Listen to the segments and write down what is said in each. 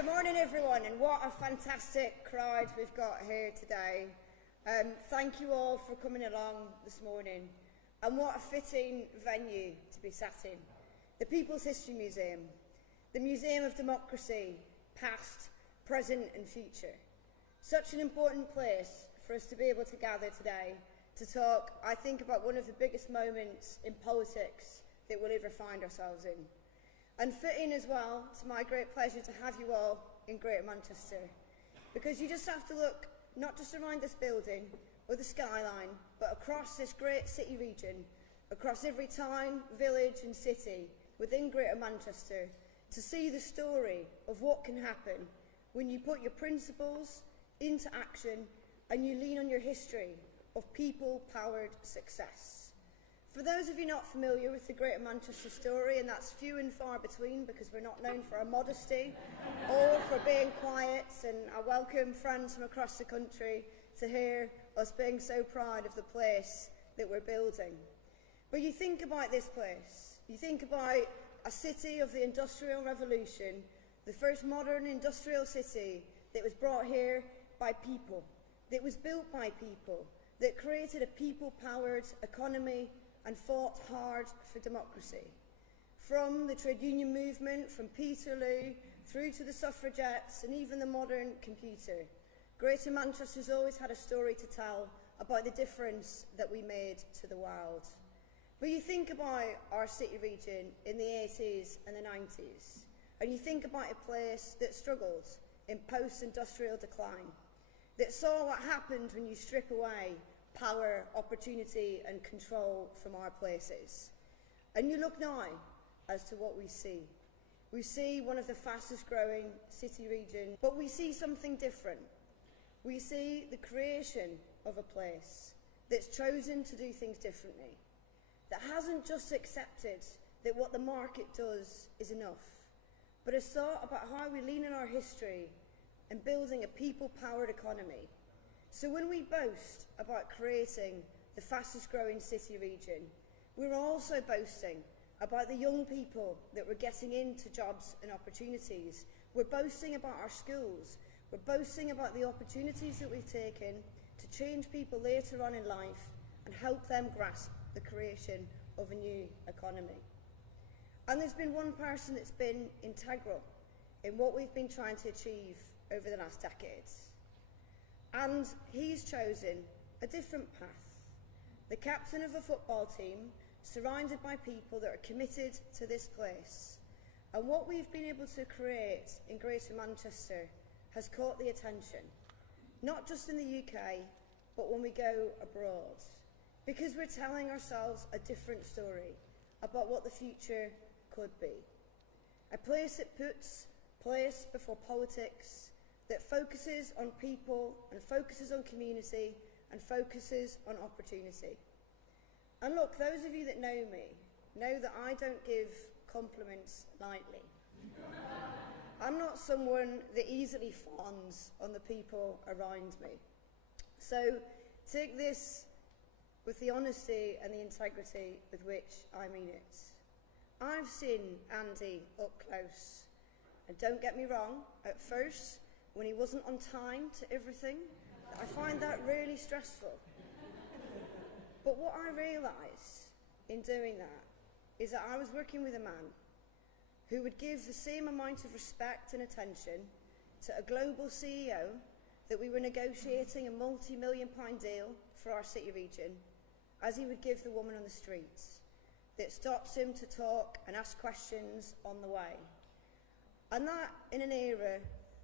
Good morning, everyone, and what a fantastic crowd we've got here today. Thank you all for coming along this morning, and what a fitting venue to be sat in. The People's History Museum, the Museum of Democracy, past, present and future. Such an important place for us to be able to gather today to talk, I think, about one of the biggest moments in politics that we'll ever find ourselves in. And fitting as well, it's my great pleasure to have you all in Greater Manchester, because you just have to look not just around this building or the skyline, but across this great city region across every town, village and city within Greater Manchester to see the story of what can happen when you put your principles into action and you lean on your history of people-powered success. For those of you not familiar with the Greater Manchester story, and that's few and far between because we're not known for our modesty or for being quiet, and I welcome friends from across the country to hear us being so proud of the place that we're building. But you think about this place, you think about a city of the Industrial Revolution, the first modern industrial city that was brought here by people, that was built by people, that created a people-powered economy and fought hard for democracy. From the trade union movement, from Peterloo, through to the suffragettes and even the modern computer, Greater Manchester's always had a story to tell about the difference that we made to the world. But you think about our city region in the 80s and the 90s, and you think about a place that struggled in post-industrial decline, that saw what happened when you strip away power, opportunity and control from our places. And you look now as to what we see. We see one of the fastest growing city regions, but we see something different. We see the creation of a place that's chosen to do things differently, that hasn't just accepted that what the market does is enough, but has thought about how we lean on our history and building a people-powered economy. So when we boast about creating the fastest growing city region, we're also boasting about the young people that we're getting into jobs and opportunities. We're boasting about our schools. We're boasting about the opportunities that we've taken to change people later on in life and help them grasp the creation of a new economy. And there's been one person that's been integral in what we've been trying to achieve over the last decades. And he's chosen a different path. The captain of a football team, surrounded by people that are committed to this place. And what we've been able to create in Greater Manchester has caught the attention, not just in the UK, but when we go abroad. Because we're telling ourselves a different story about what the future could be. A place that puts place before politics, that focuses on people and focuses on community and focuses on opportunity. And look, those of you that know me know that I don't give compliments lightly. I'm not someone that easily fawns on the people around me. So take this with the honesty and the integrity with which I mean it. I've seen Andy up close, and don't get me wrong, at first, when he wasn't on time to everything, I find that really stressful. But what I realised in doing that is that I was working with a man who would give the same amount of respect and attention to a global CEO that we were negotiating a multi-million-pound deal for our city region as he would give the woman on the streets that stops him to talk and ask questions on the way. And that in an era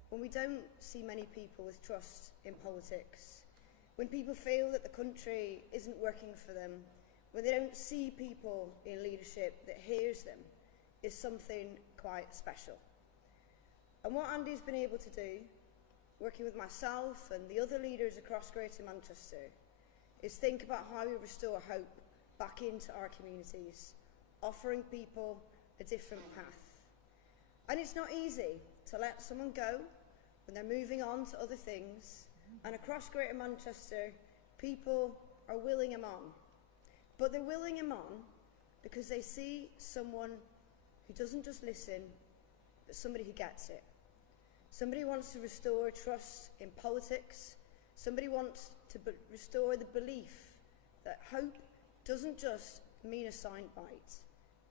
when we don't see many people with trust in politics, when people feel that the country isn't working for them, when they don't see people in leadership that hears them, is something quite special. And what Andy's been able to do, working with myself and the other leaders across Greater Manchester, is think about how we restore hope back into our communities, offering people a different path. And it's not easy to let someone go when they're moving on to other things, and across Greater Manchester, people are willing him on. But they're willing him on because they see someone who doesn't just listen, but somebody who gets it. Somebody wants to restore trust in politics. Somebody wants to restore the belief that hope doesn't just mean a soundbite,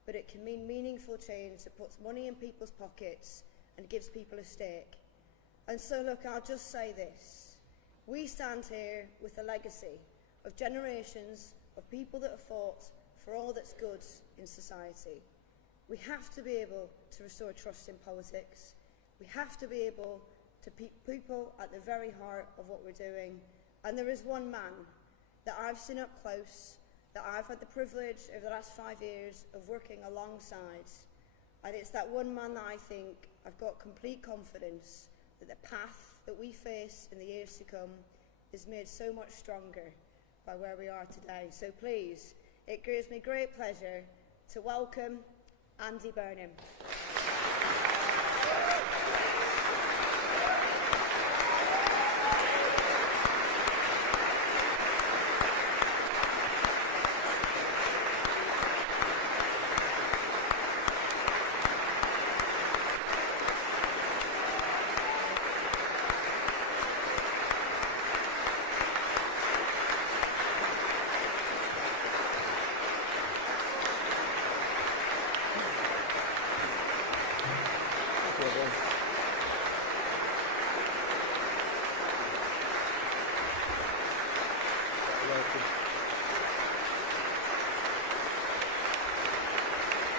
but it can mean meaningful change that puts money in people's pockets and gives people a stake. And so look, I'll just say this. We stand here with a legacy of generations of people that have fought for all that's good in society. We have to be able to restore trust in politics. We have to be able to put people at the very heart of what we're doing. And there is one man that I've seen up close that I've had the privilege over the last 5 years of working alongside. And it's that one man that I think I've got complete confidence that the path that we face in the years to come is made so much stronger by where we are today. So please, it gives me great pleasure to welcome Andy Burnham.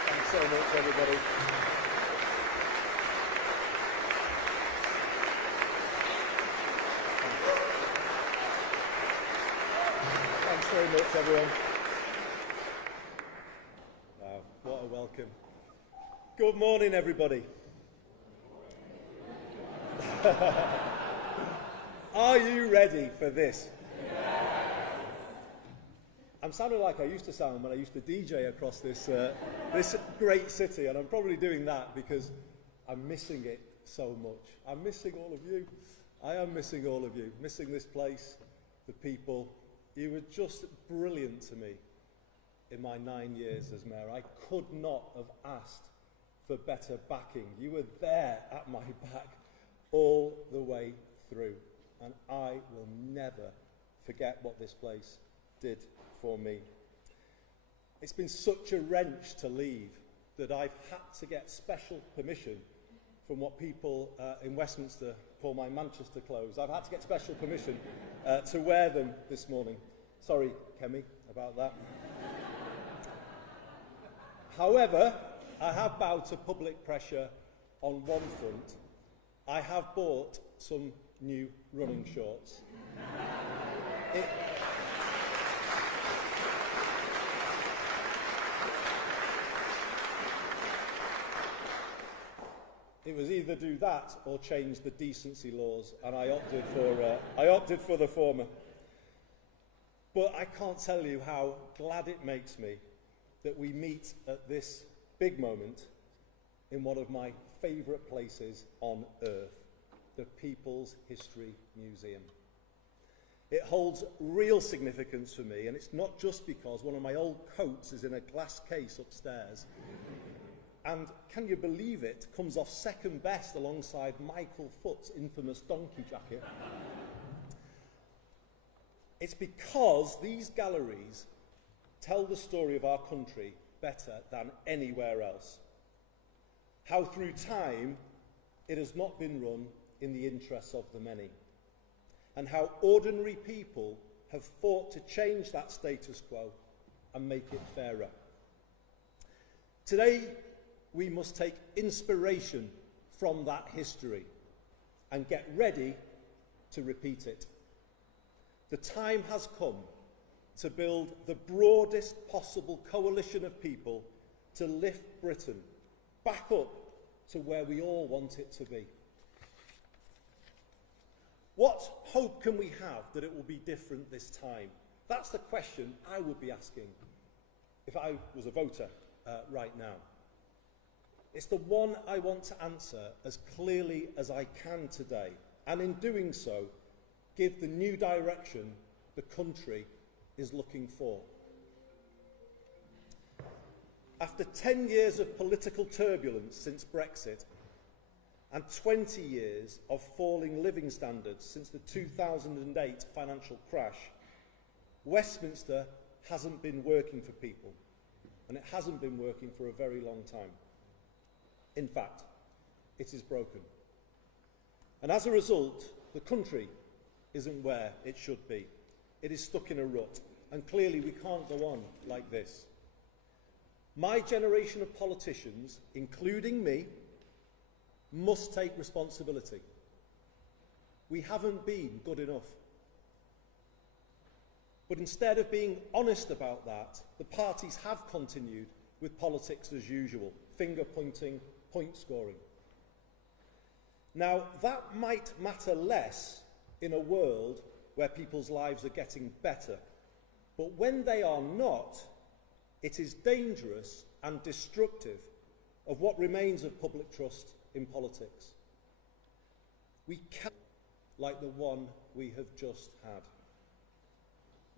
Thanks so much, everybody. Thanks very much, everyone. Wow, what a welcome. Good morning, everybody. Are you ready for this? I'm sounding like I used to sound when I used to DJ across this great city, and I'm probably doing that because I'm missing it so much. I'm missing all of you. I am missing all of you, missing this place, the people. You were just brilliant to me in my 9 years as mayor. I could not have asked for better backing. You were there at my back all the way through, and I will never forget what this place did for me. It's been such a wrench to leave that I've had to get special permission from what people in Westminster call my Manchester clothes. I've had to get special permission to wear them this morning. Sorry, Kemi, about that. However, I have bowed to public pressure on one front. I have bought some new running shorts. It was either do that or change the decency laws, and I opted for the former. But I can't tell you how glad it makes me that we meet at this big moment in one of my favourite places on earth, the People's History Museum. It holds real significance for me, and it's not just because one of my old coats is in a glass case upstairs. And can you believe it, comes off second best alongside Michael Foot's infamous donkey jacket. It's because these galleries tell the story of our country better than anywhere else. How through time it has not been run in the interests of the many. And how ordinary people have fought to change that status quo and make it fairer. Today, we must take inspiration from that history and get ready to repeat it. The time has come to build the broadest possible coalition of people to lift Britain back up to where we all want it to be. What hope can we have that it will be different this time? That's the question I would be asking if I was a voter right now. It's the one I want to answer as clearly as I can today, and in doing so, give the new direction the country is looking for. After 10 years of political turbulence since Brexit, and 20 years of falling living standards since the 2008 financial crash, Westminster hasn't been working for people, and it hasn't been working for a very long time. In fact, it is broken. And as a result, the country isn't where it should be. It is stuck in a rut, and clearly we can't go on like this. My generation of politicians, including me, must take responsibility. We haven't been good enough. But instead of being honest about that, the parties have continued with politics as usual, finger-pointing, point-scoring. Now, that might matter less in a world where people's lives are getting better, but when they are not, it is dangerous and destructive of what remains of public trust in politics. We can't like the one we have just had.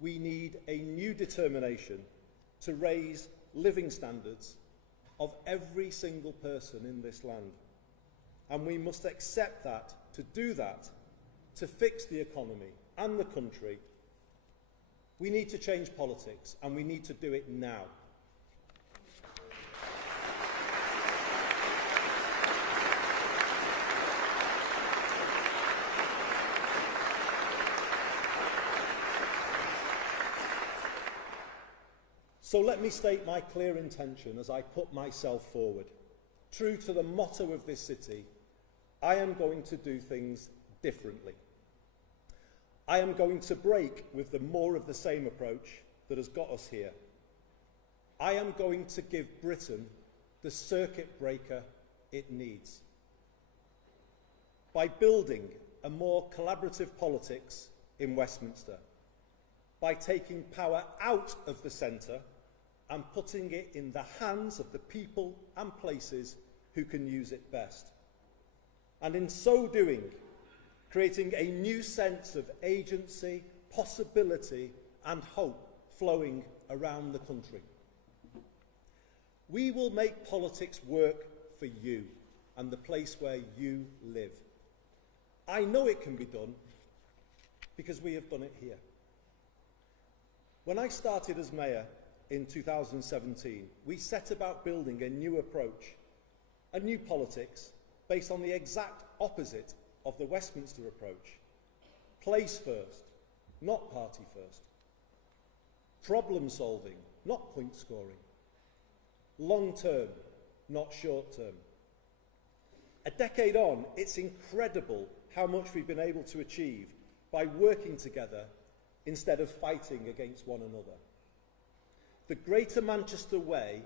We need a new determination to raise living standards of every single person in this land. And we must accept that, to do that, to fix the economy and the country, we need to change politics, and we need to do it now. So let me state my clear intention as I put myself forward. True to the motto of this city, I am going to do things differently. I am going to break with the more of the same approach that has got us here. I am going to give Britain the circuit breaker it needs. By building a more collaborative politics in Westminster, by taking power out of the centre and putting it in the hands of the people and places who can use it best. And in so doing, creating a new sense of agency, possibility and hope flowing around the country. We will make politics work for you and the place where you live. I know it can be done because we have done it here. When I started as mayor in 2017, we set about building a new approach, a new politics based on the exact opposite of the Westminster approach. Place first, not party first. Problem solving, not point scoring. Long term, not short term. A decade on, it's incredible how much we've been able to achieve by working together instead of fighting against one another. The Greater Manchester Way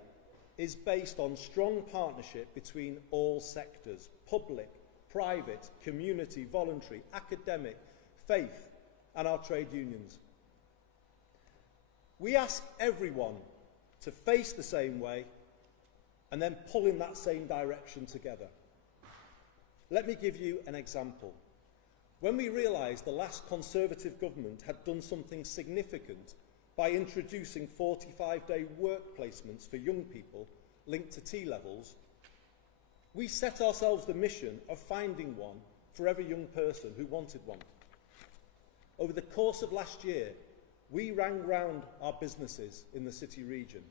is based on strong partnership between all sectors, public, private, community, voluntary, academic, faith, and our trade unions. We ask everyone to face the same way and then pull in that same direction together. Let me give you an example. When we realised the last Conservative government had done something significant by introducing 45-day work placements for young people linked to T-levels, we set ourselves the mission of finding one for every young person who wanted one. Over the course of last year, we rang round our businesses in the city region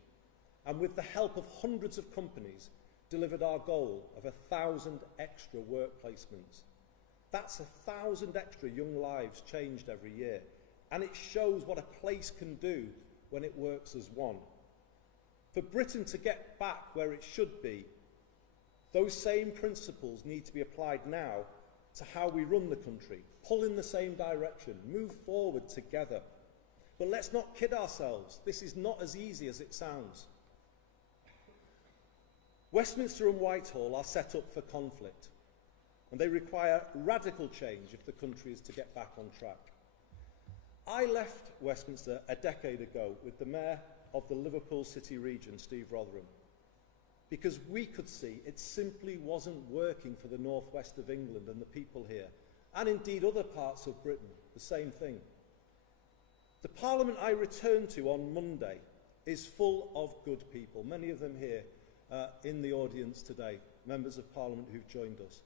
and with the help of hundreds of companies delivered our goal of 1,000 extra work placements. That's 1,000 extra young lives changed every year, and it shows what a place can do when it works as one. For Britain to get back where it should be, those same principles need to be applied now to how we run the country, pull in the same direction, move forward together. But let's not kid ourselves, this is not as easy as it sounds. Westminster and Whitehall are set up for conflict, and they require radical change if the country is to get back on track. I left Westminster a decade ago with the Mayor of the Liverpool City region, Steve Rotherham, because we could see it simply wasn't working for the northwest of England and the people here, and indeed other parts of Britain, the same thing. The Parliament I returned to on Monday is full of good people, many of them here in the audience today, members of Parliament who've joined us.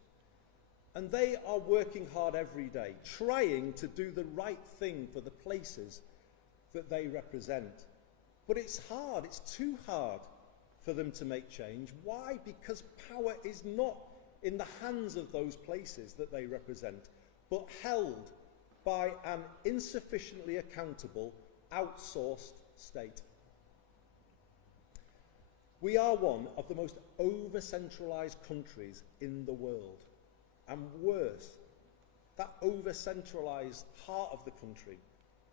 And they are working hard every day, trying to do the right thing for the places that they represent. But it's hard, it's too hard for them to make change. Why? Because power is not in the hands of those places that they represent, but held by an insufficiently accountable, outsourced state. We are one of the most over-centralised countries in the world. And worse, that over-centralised heart of the country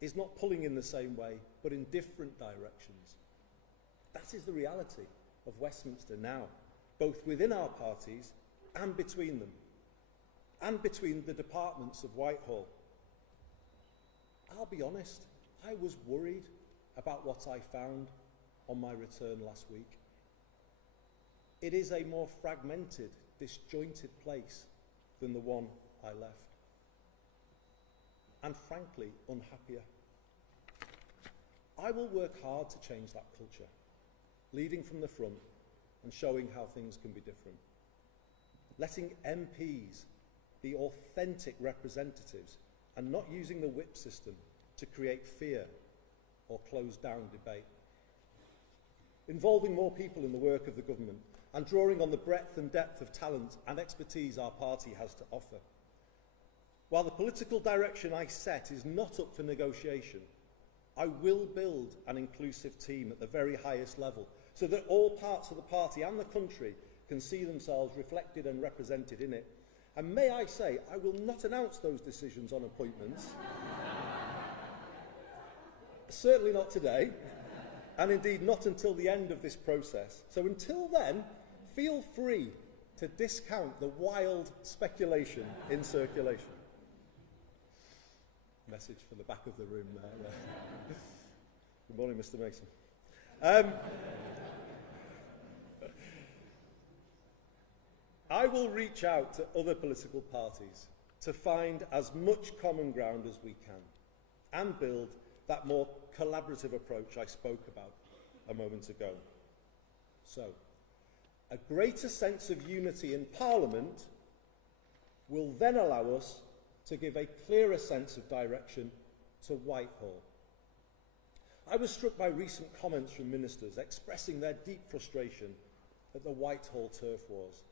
is not pulling in the same way, but in different directions. That is the reality of Westminster now, both within our parties and between them, and between the departments of Whitehall. I'll be honest, I was worried about what I found on my return last week. It is a more fragmented, disjointed place than the one I left. And frankly, unhappier. I will work hard to change that culture, leading from the front and showing how things can be different. Letting MPs be authentic representatives and not using the whip system to create fear or close down debate. Involving more people in the work of the government and drawing on the breadth and depth of talent and expertise our party has to offer. While the political direction I set is not up for negotiation, I will build an inclusive team at the very highest level so that all parts of the party and the country can see themselves reflected and represented in it. And may I say, I will not announce those decisions on appointments. Certainly not today, and indeed not until the end of this process. So until then, feel free to discount the wild speculation in circulation. Message for the back of the room there. Good morning, Mr. Mason. I will reach out to other political parties to find as much common ground as we can and build that more collaborative approach I spoke about a moment ago. So, a greater sense of unity in Parliament will then allow us to give a clearer sense of direction to Whitehall. I was struck by recent comments from ministers expressing their deep frustration at the Whitehall turf wars.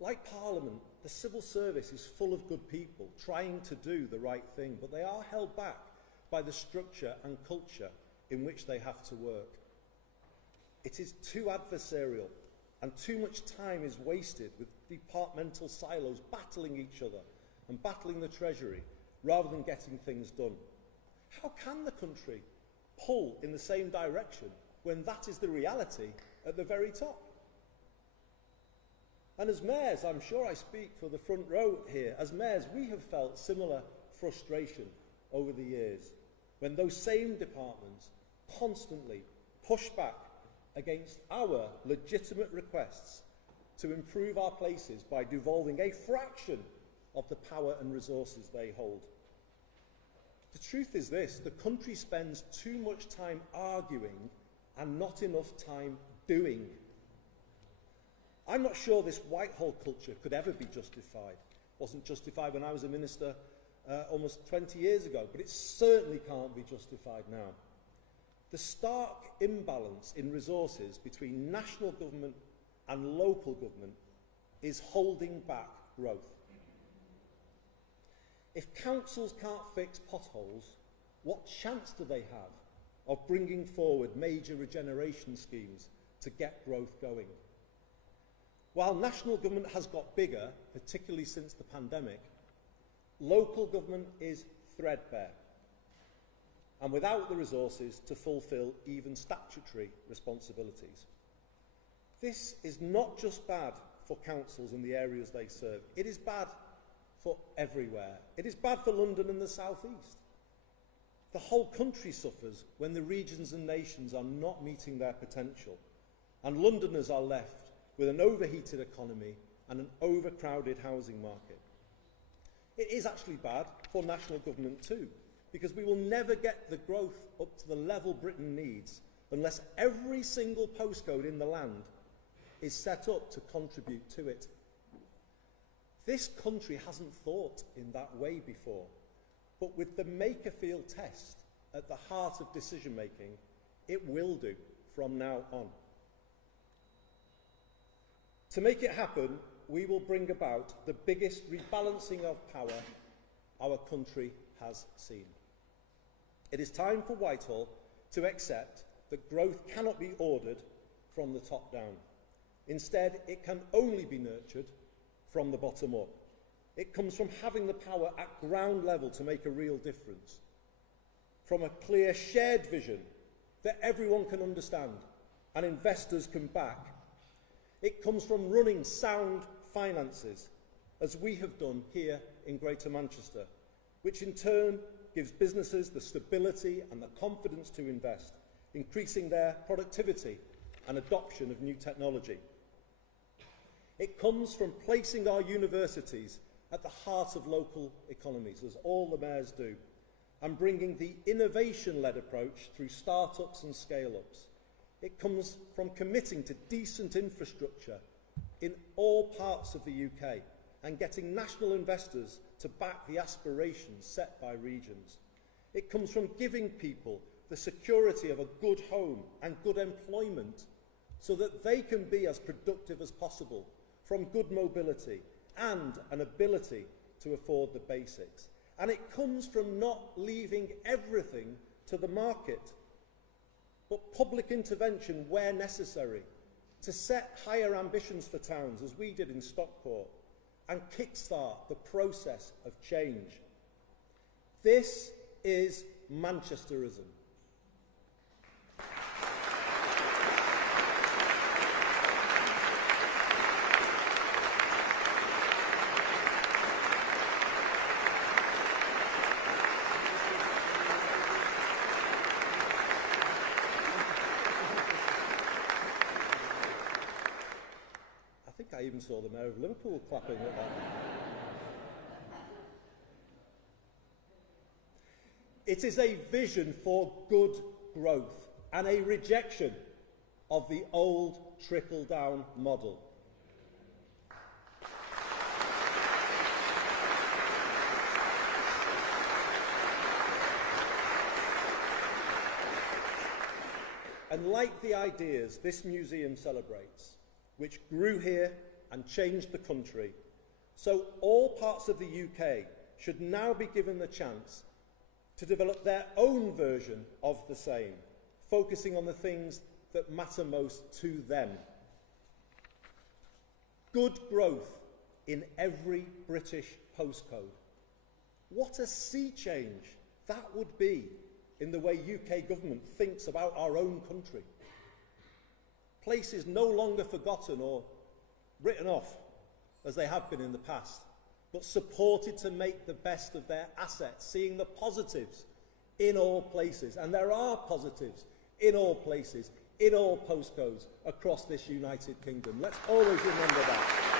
Like Parliament, the civil service is full of good people trying to do the right thing, but they are held back by the structure and culture in which they have to work. It is too adversarial, and too much time is wasted with departmental silos battling each other and battling the Treasury rather than getting things done. How can the country pull in the same direction when that is the reality at the very top? And as mayors, I'm sure I speak for the front row here, as mayors we have felt similar frustration over the years when those same departments constantly push back against our legitimate requests to improve our places by devolving a fraction of the power and resources they hold. The truth is this: the country spends too much time arguing and not enough time doing. I'm not sure this Whitehall culture could ever be justified. It wasn't justified when I was a minister almost 20 years ago, but it certainly can't be justified now. The stark imbalance in resources between national government and local government is holding back growth. If councils can't fix potholes, what chance do they have of bringing forward major regeneration schemes to get growth going? While national government has got bigger, particularly since the pandemic, local government is threadbare and without the resources to fulfil even statutory responsibilities. This is not just bad for councils in the areas they serve, it is bad for everywhere. It is bad for London and the South East. The whole country suffers when the regions and nations are not meeting their potential, and Londoners are left with an overheated economy and an overcrowded housing market. It is actually bad for national government too, because we will never get the growth up to the level Britain needs unless every single postcode in the land is set up to contribute to it. This country hasn't thought in that way before, but with the Makerfield test at the heart of decision making, it will do from now on. To make it happen, we will bring about the biggest rebalancing of power our country has seen. It is time for Whitehall to accept that growth cannot be ordered from the top down. Instead, it can only be nurtured from the bottom up. It comes from having the power at ground level to make a real difference. from a clear shared vision that everyone can understand and investors can back. It comes from running sound finances, as we have done here in Greater Manchester, which in turn gives businesses the stability and the confidence to invest, increasing their productivity and adoption of new technology. It comes from placing our universities at the heart of local economies, as all the mayors do, and bringing the innovation-led approach through start-ups and scale-ups. It comes from committing to decent infrastructure in all parts of the UK and getting national investors to back the aspirations set by regions. It comes from giving people the security of a good home and good employment so that they can be as productive as possible, from good mobility and an ability to afford the basics. And it comes from not leaving everything to the market, but public intervention where necessary, to set higher ambitions for towns, as we did in Stockport, and kickstart the process of change. This is Manchesterism. I even saw the Mayor of Liverpool clapping at that. It is a vision for good growth and a rejection of the old trickle-down model. And like the ideas this museum celebrates, which grew here and changed the country, so all parts of the UK should now be given the chance to develop their own version of the same, focusing on the things that matter most to them. Good growth in every British postcode. What a sea change that would be in the way UK government thinks about our own country. Places no longer forgotten or written off, as they have been in the past, but supported to make the best of their assets, seeing the positives in all places. And there are positives in all places, in all postcodes across this United Kingdom. Let's always remember that.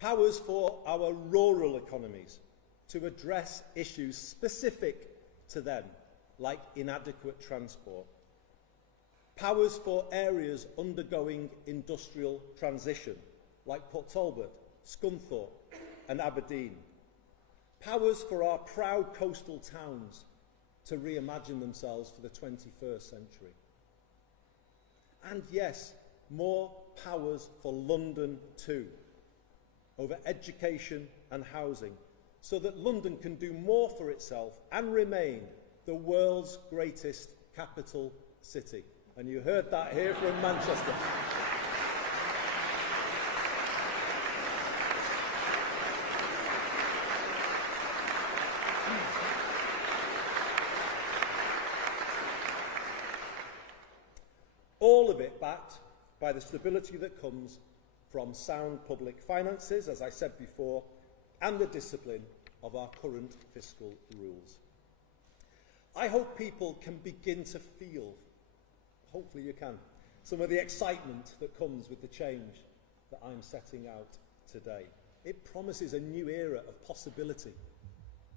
Powers for our rural economies to address issues specific to them, like inadequate transport. Powers for areas undergoing industrial transition, like Port Talbot, Scunthorpe and Aberdeen. Powers for our proud coastal towns to reimagine themselves for the 21st century. And yes, more powers for London too, over education and housing, so that London can do more for itself and remain the world's greatest capital city. And you heard that here from Manchester. All of it backed by the stability that comes from sound public finances, as I said before, and the discipline of our current fiscal rules. I hope people can begin to feel, hopefully you can, some of the excitement that comes with the change that I'm setting out today. It promises a new era of possibility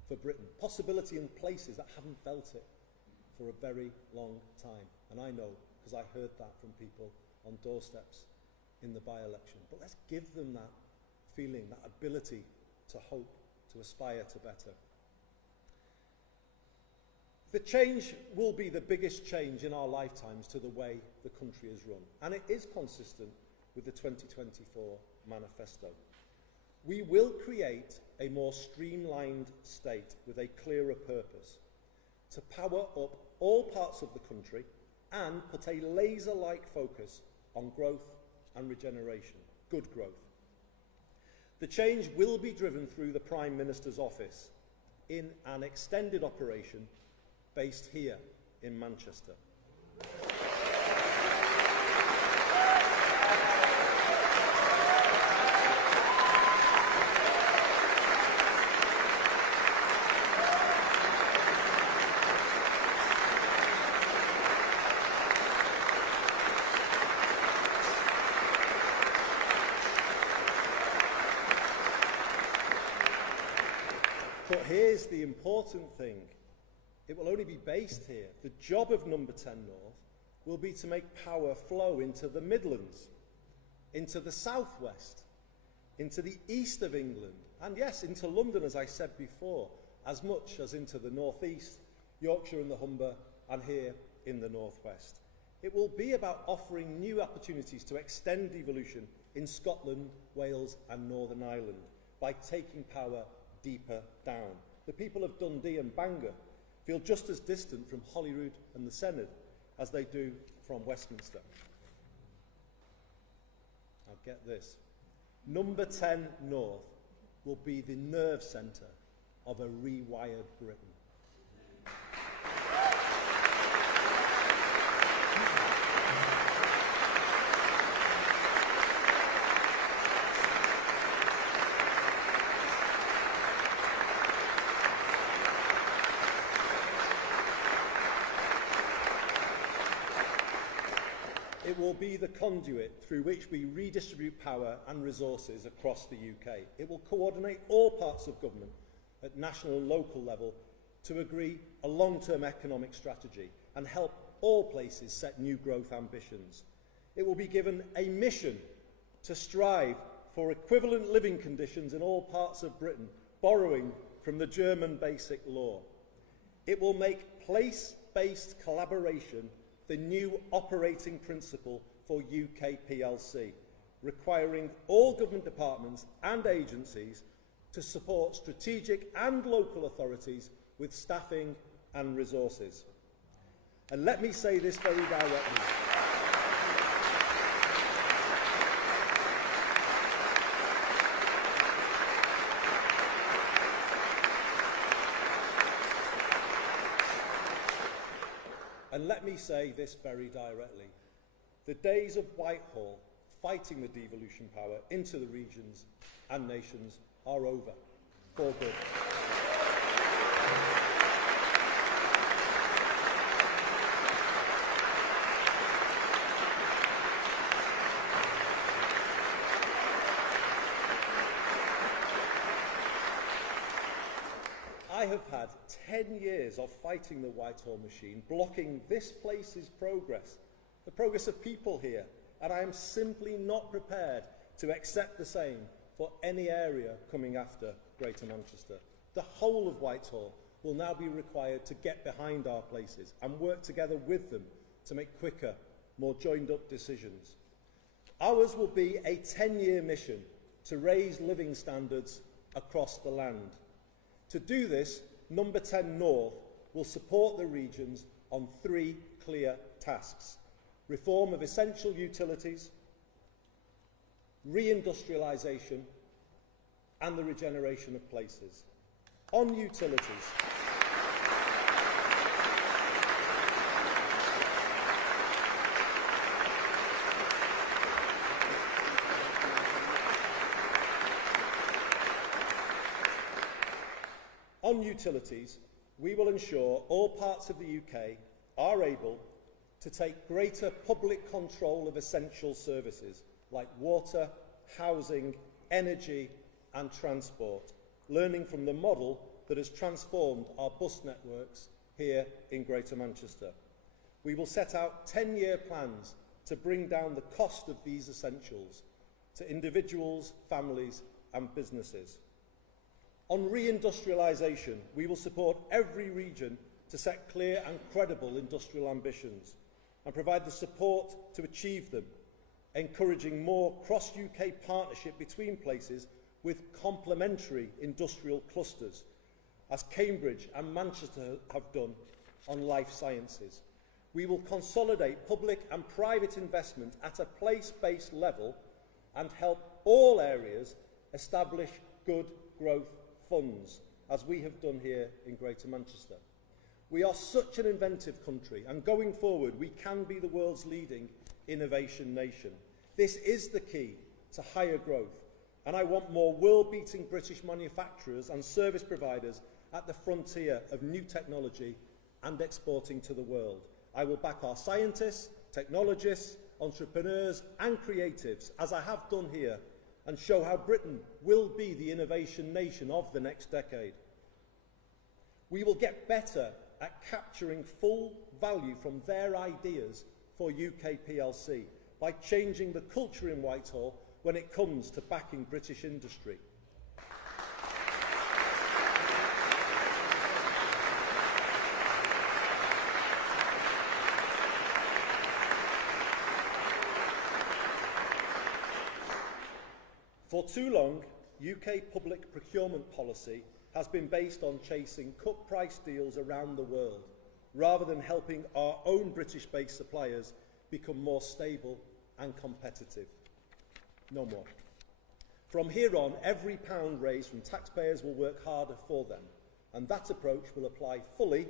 for Britain, possibility in places that haven't felt it for a very long time. And I know, because I heard that from people on doorsteps in the by-election. But let's give them that feeling, that ability to hope, to aspire to better. The change will be the biggest change in our lifetimes to the way the country is run, and it is consistent with the 2024 manifesto. We will create a more streamlined state with a clearer purpose, to power up all parts of the country and put a laser-like focus on growth and regeneration, good growth. The change will be driven through the Prime Minister's office in an extended operation based here in Manchester. But here's the important thing. It will only be based here. The job of Number 10 North will be to make power flow into the Midlands, into the southwest, into the east of England, and yes, into London, as I said before, as much as into the northeast, Yorkshire and the Humber, and here in the northwest. It will be about offering new opportunities to extend devolution in Scotland, Wales and Northern Ireland by taking power deeper down. The people of Dundee and Bangor feel just as distant from Holyrood and the Senedd as they do from Westminster. Now get this. Number 10 North will be the nerve centre of a rewired Britain. It will be the conduit through which we redistribute power and resources across the UK. It will coordinate all parts of government at national and local level to agree a long-term economic strategy and help all places set new growth ambitions. It will be given a mission to strive for equivalent living conditions in all parts of Britain, borrowing from the German Basic Law. It will make place-based collaboration the new operating principle for UK PLC, requiring all government departments and agencies to support strategic and local authorities with staffing and resources. And let me say this very directly. And let me say this very directly. The days of Whitehall fighting the devolution power into the regions and nations are over, for good. I have had 10 years of fighting the Whitehall machine, blocking this place's progress, the progress of people here, and I am simply not prepared to accept the same for any area coming after Greater Manchester. The whole of Whitehall will now be required to get behind our places and work together with them to make quicker, more joined-up decisions. Ours will be a 10-year mission to raise living standards across the land. To do this, Number 10 North will support the regions on 3 clear tasks: reform of essential utilities, reindustrialisation, and the regeneration of places. On utilities, we will ensure all parts of the UK are able to take greater public control of essential services like water, housing, energy and transport, learning from the model that has transformed our bus networks here in Greater Manchester. We will set out 10-year plans to bring down the cost of these essentials to individuals, families and businesses. On reindustrialisation, we will support every region to set clear and credible industrial ambitions and provide the support to achieve them, encouraging more cross-UK partnership between places with complementary industrial clusters, as Cambridge and Manchester have done on life sciences. We will consolidate public and private investment at a place-based level and help all areas establish good growth funds, as we have done here in Greater Manchester. We are such an inventive country, and going forward we can be the world's leading innovation nation. This is the key to higher growth, and I want more world-beating British manufacturers and service providers at the frontier of new technology and exporting to the world. I will back our scientists, technologists, entrepreneurs and creatives, as I have done here, and show how Britain will be the innovation nation of the next decade. We will get better at capturing full value from their ideas for UK PLC by changing the culture in Whitehall when it comes to backing British industry. For too long, UK public procurement policy has been based on chasing cut-price deals around the world, rather than helping our own British-based suppliers become more stable and competitive. No more. From here on, every pound raised from taxpayers will work harder for them, and that approach will apply fully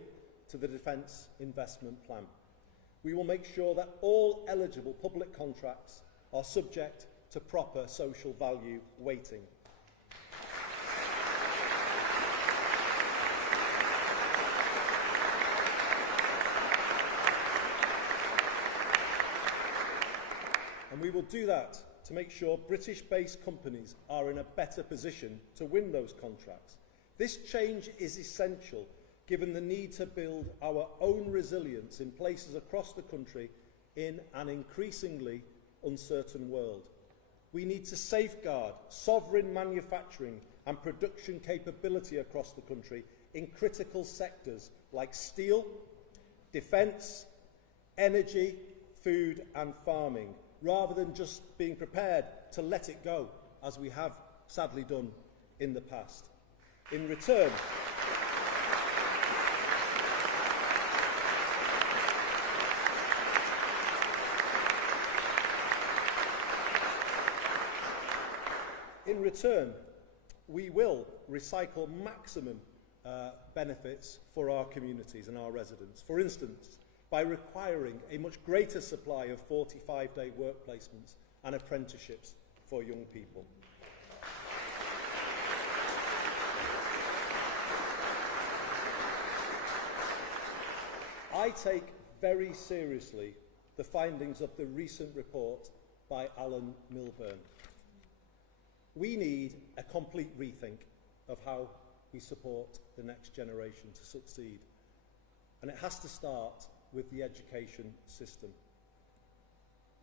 to the Defence Investment Plan. We will make sure that all eligible public contracts are subject to proper social value weighting. And we will do that to make sure British-based companies are in a better position to win those contracts. This change is essential given the need to build our own resilience in places across the country in an increasingly uncertain world. We need to safeguard sovereign manufacturing and production capability across the country in critical sectors like steel, defence, energy, food and farming, rather than just being prepared to let it go, as we have sadly done in the past. In return, we will recycle maximum benefits for our communities and our residents. For instance, by requiring a much greater supply of 45-day work placements and apprenticeships for young people. I take very seriously the findings of the recent report by Alan Milburn. We need a complete rethink of how we support the next generation to succeed. And it has to start with the education system.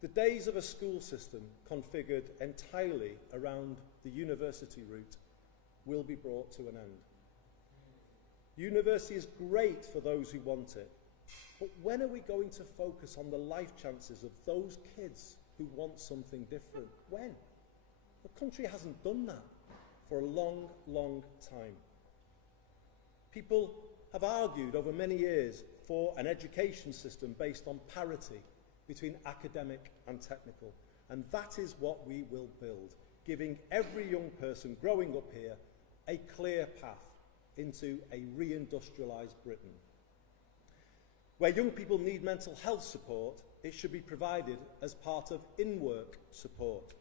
The days of a school system configured entirely around the university route will be brought to an end. University is great for those who want it, but when are we going to focus on the life chances of those kids who want something different? When? The country hasn't done that for a long, long time. People have argued over many years for an education system based on parity between academic and technical, and that is what we will build, giving every young person growing up here a clear path into a re-industrialised Britain. Where young people need mental health support, it should be provided as part of in-work support.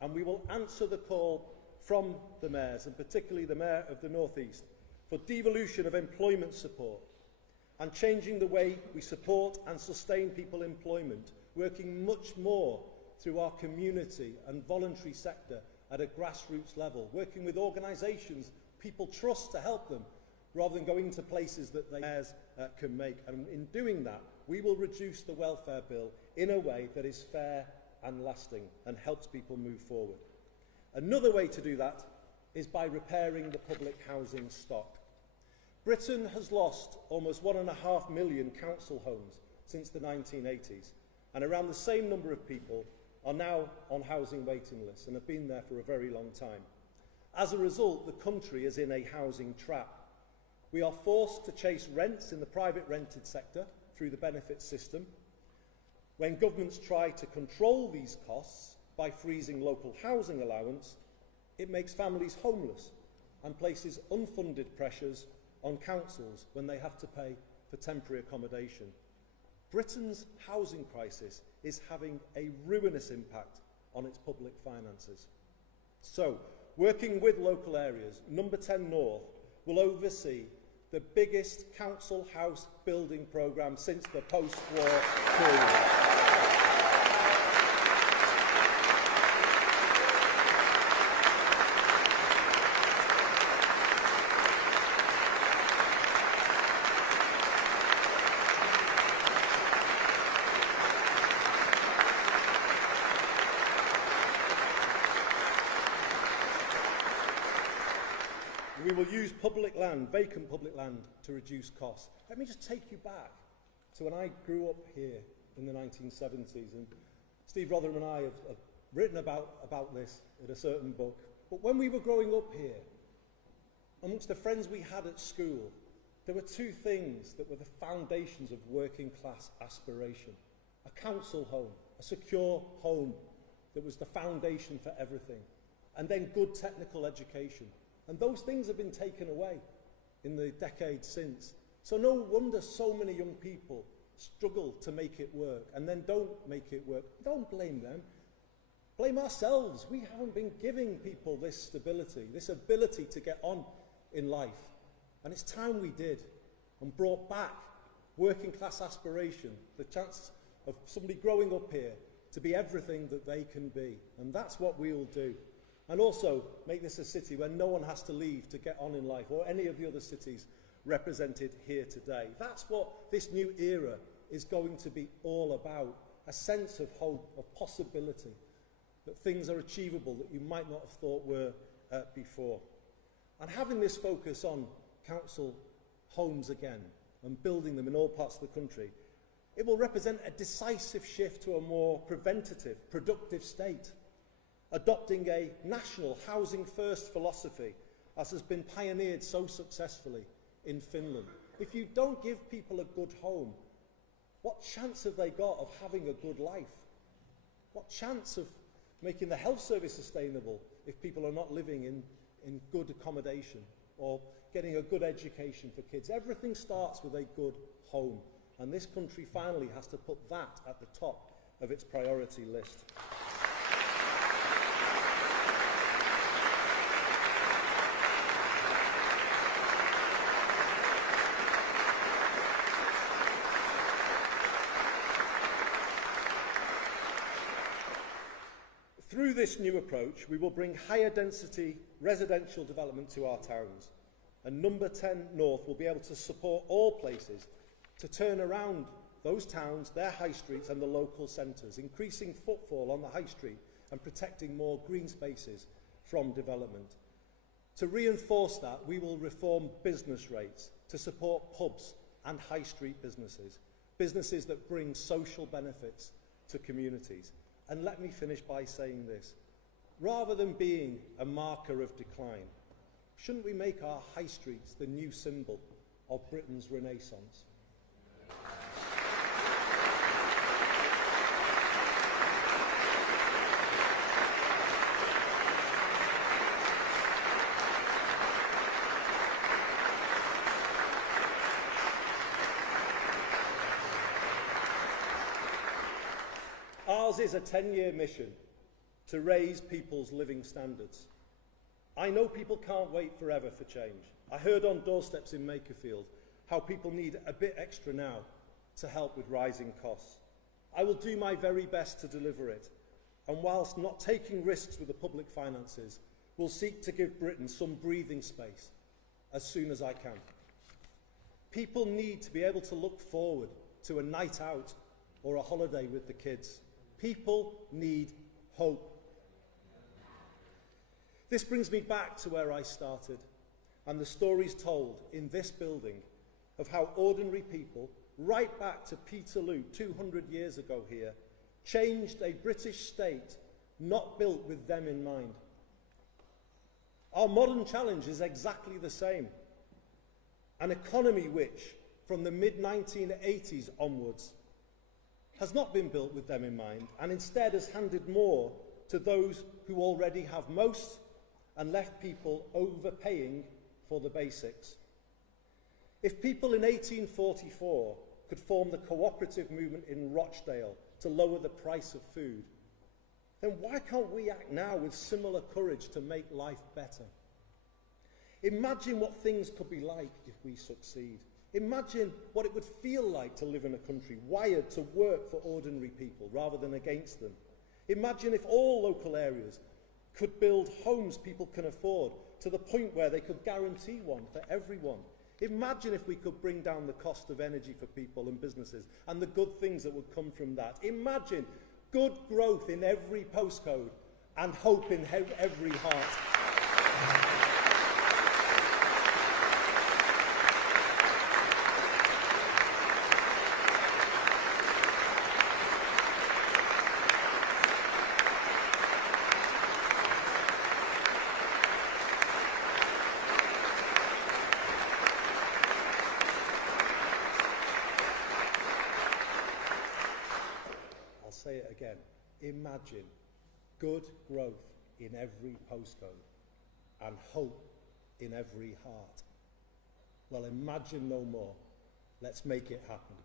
And we will answer the call from the mayors, and particularly the Mayor of the North East, for devolution of employment support and changing the way we support and sustain people employment, working much more through our community and voluntary sector at a grassroots level, working with organisations people trust to help them, rather than going to places that the mayors can make. And in doing that, we will reduce the welfare bill in a way that is fair and lasting and helps people move forward. Another way to do that is by repairing the public housing stock. Britain has lost almost 1.5 million council homes since the 1980s, and around the same number of people are now on housing waiting lists and have been there for a very long time. As a result, the country is in a housing trap. We are forced to chase rents in the private rented sector through the benefits system. When governments try to control these costs by freezing local housing allowance, it makes families homeless and places unfunded pressures on councils when they have to pay for temporary accommodation. Britain's housing crisis is having a ruinous impact on its public finances. So, working with local areas, Number 10 North will oversee the biggest council house building programme since the post-war period. We will use public land, vacant public land, to reduce costs. Let me just take you back to when I grew up here in the 1970s. And Steve Rotherham and I have written about this in a certain book. But when we were growing up here, amongst the friends we had at school, there were two things that were the foundations of working class aspiration. A council home, a secure home that was the foundation for everything. And then good technical education. And those things have been taken away in the decades since. So no wonder so many young people struggle to make it work and then don't make it work. Don't blame them. Blame ourselves. We haven't been giving people this stability, this ability to get on in life. And it's time we did and brought back working class aspiration, the chance of somebody growing up here to be everything that they can be. And that's what we'll do. And also make this a city where no one has to leave to get on in life, or any of the other cities represented here today. That's what this new era is going to be all about. A sense of hope, of possibility, that things are achievable that you might not have thought were before. And having this focus on council homes again and building them in all parts of the country, it will represent a decisive shift to a more preventative, productive state. Adopting a national housing first philosophy, as has been pioneered so successfully in Finland. If you don't give people a good home, what chance have they got of having a good life? What chance of making the health service sustainable if people are not living in good accommodation or getting a good education for kids? Everything starts with a good home, and this country finally has to put that at the top of its priority list. Through this new approach, we will bring higher density residential development to our towns, and Number 10 North will be able to support all places to turn around those towns, their high streets and the local centres, increasing footfall on the high street and protecting more green spaces from development. To reinforce that, we will reform business rates to support pubs and high street businesses, businesses that bring social benefits to communities. And let me finish by saying this. Rather than being a marker of decline, shouldn't we make our high streets the new symbol of Britain's renaissance? Ours is a 10-year mission to raise people's living standards. I know people can't wait forever for change. I heard on doorsteps in Makerfield how people need a bit extra now to help with rising costs. I will do my very best to deliver it, and whilst not taking risks with the public finances, will seek to give Britain some breathing space as soon as I can. People need to be able to look forward to a night out or a holiday with the kids. People need hope. This brings me back to where I started and the stories told in this building of how ordinary people, right back to Peterloo 200 years ago here, changed a British state not built with them in mind. Our modern challenge is exactly the same. An economy which, from the mid-1980s onwards, has not been built with them in mind, and instead has handed more to those who already have most and left people overpaying for the basics. If people in 1844 could form the cooperative movement in Rochdale to lower the price of food, then why can't we act now with similar courage to make life better? Imagine what things could be like if we succeed. Imagine what it would feel like to live in a country wired to work for ordinary people rather than against them. Imagine if all local areas could build homes people can afford to the point where they could guarantee one for everyone. Imagine if we could bring down the cost of energy for people and businesses and the good things that would come from that. Imagine good growth in every postcode and hope in every heart. Say it again. Imagine good growth in every postcode and hope in every heart. Well, imagine no more. Let's make it happen.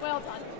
Well done.